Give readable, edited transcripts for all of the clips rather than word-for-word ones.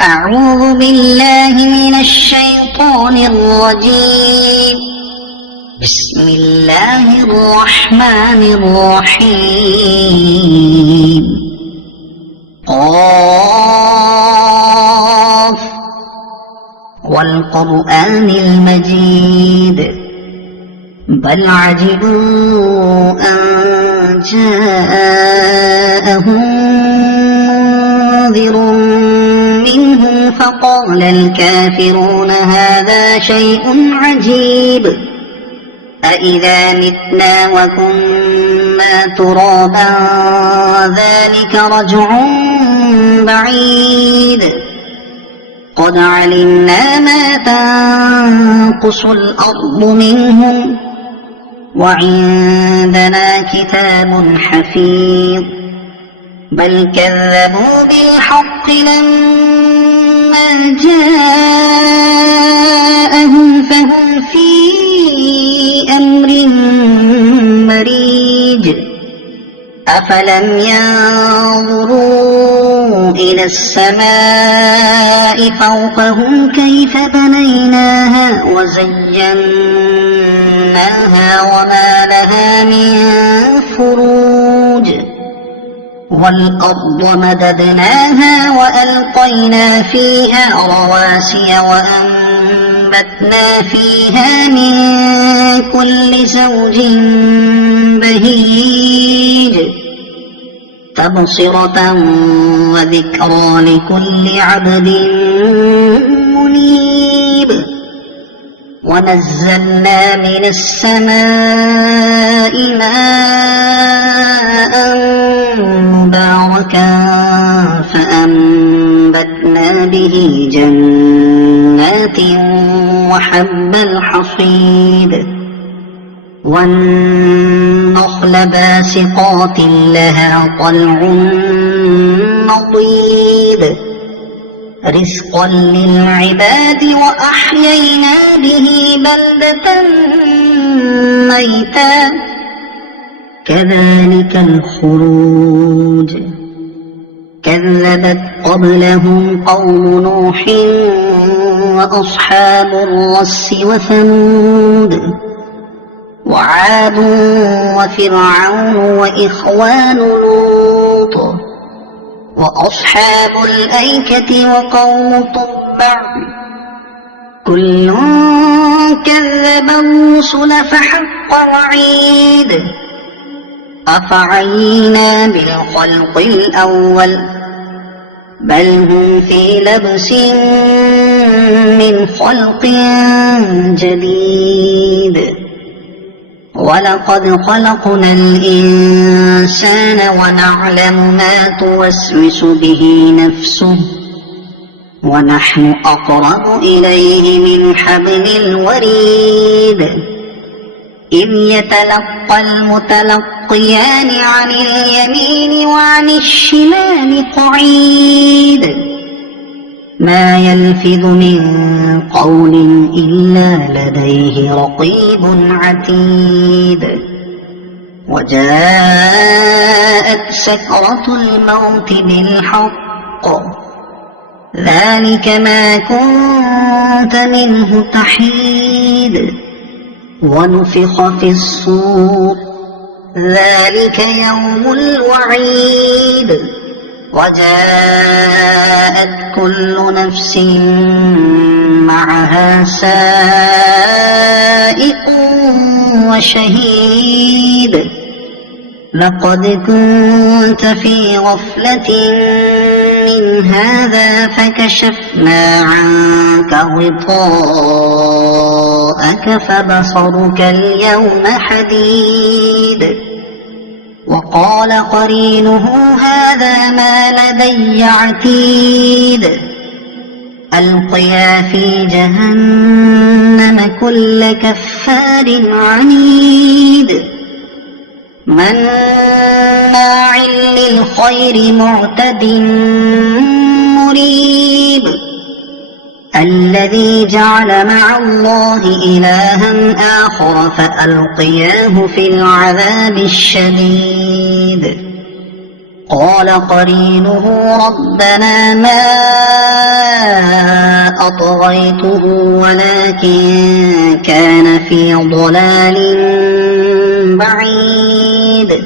أعوذ بالله من الشيطان الرجيم. بسم الله الرحمن الرحيم. قاف والقرآن المجيد بل عجبوا أن جاءهم منذر منهم فقال الكافرون هذا شيء عجيب أإذا متنا وكنا ترابا ذلك رجع بعيد قد علمنا ما تنقص الأرض منهم وعندنا كتاب حفيظ بل كذبوا بالحق لما جاءهم فهم في أمر مريج أفلم ينظروا إلى السماء فوقهم كيف بنيناها وزيناها وما لها من فروج والأرض مددناها وألقينا فيها رواسي وأنبتنا فيها من كل زوج بهيج تبصرة وذكرى لكل عبد منيب ونزلنا من السماء ماء مباركا فأنبتنا به جنات وحب الحصيد والنخل باسقات لها طلع نضيد رزقا للعباد وأحيينا به بلدة ميتا كذلك الخروج كذبت قبلهم قوم نوح وأصحاب الرس وثمود وعاد وفرعون وإخوان لوط وأصحاب الأيكة وقوم تبع كل كذب الرسل فحق وعيد أفعينا بالخلق الأول بل هم في لبس من خلق جديد ولقد خلقنا الإنسان ونعلم ما توسوس به نفسه ونحن أقرب إليه من حبل الوريد إذ يتلقى المتلقيان عن اليمين وعن الشمال قعيد ما يلفظ من قول إلا لديه رقيب عتيد وجاءت سكرة الموت بالحق ذلك ما كنت منه تحيد ونفخ في الصور ذلك يوم الوعيد وجاءت كل نفس معها سائق وشهيد لقد كنت في غفلة من هذا فكشفنا عنك غطاءك فبصرك اليوم حديد وقال قرينه هذا ما لدي عتيد ألقيا في جهنم كل كفار عنيد مناع للخير معتد مريب الذي جعل مع الله إلها آخر فألقياه في العذاب الشديد قال قرينه ربنا ما أطغيته ولكن كان في ضلال بعيد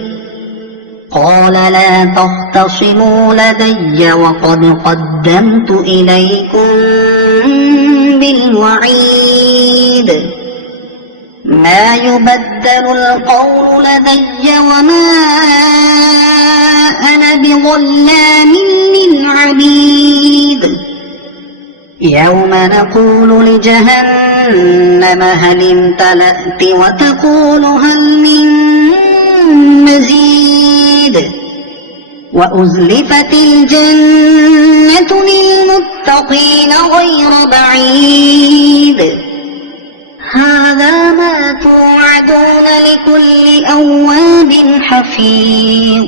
قال لا تختصموا لدي وقد قدمت إليكم بالوعيد ما يبدل القول لدي وما أنا بظلام للعبيد يوم نقول لجهنم هل امتلأت وتقول هل من مزيد وأزلفت الجنة للمتقين غير بعيد هذا ما توعدون لكل أواب حفيظ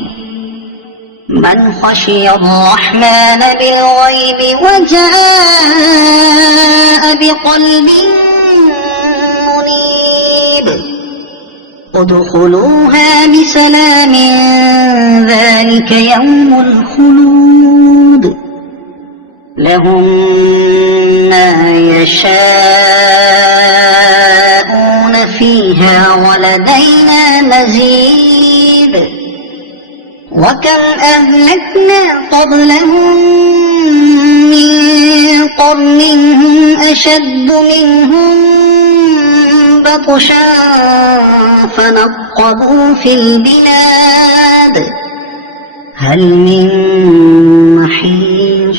من خشي الرحمن بالغيب وجاء بقلب منيب ادخلوها بسلام ذلك يوم الخلود لهم ما يشاءون فيها ولدينا مزيد وكم أهلكنا قبلهم من قرن هم أشد منهم بطشا فنقبوا في البلاد هل من محيص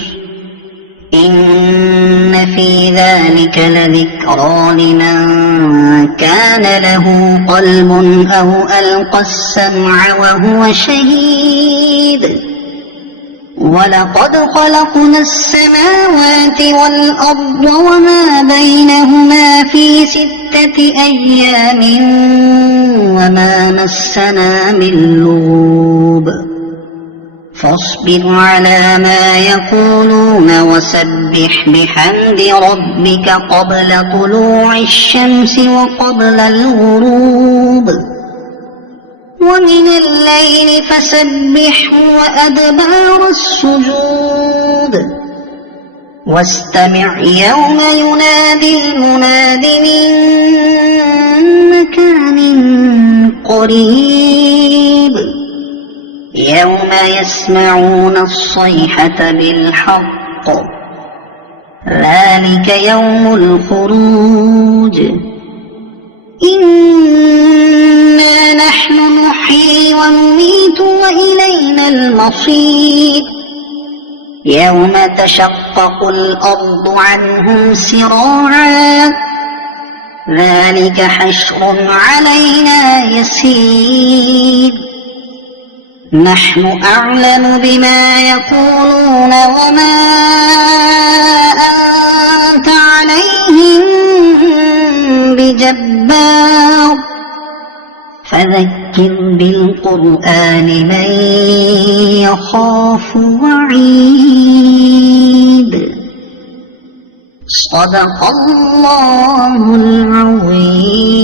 إن في ذلك لذكرى لمن كان له قلب أو ألقى السمع وهو شهيد ولقد خلقنا السماوات والأرض وما بينهما في 6 أيام وما مسنا من لغوب فاصبر على ما يقولون وسبح بحمد ربك قبل طلوع الشمس وقبل الغروب ومن الليل فسبحه وأدبار السجود واستمع يوم ينادي المناد من مكان قريب يوم يسمعون الصيحة بالحق ذلك يوم الخروج إنا نحن نحيي ونميت وإلينا المصير يوم تشقق الأرض عنهم سراعا ذلك حشر علينا يسير نحن أعلم بما يقولون وما أنت عليهم بجبار فذكر بالقرآن من يخاف وعيد صدق الله العظيم.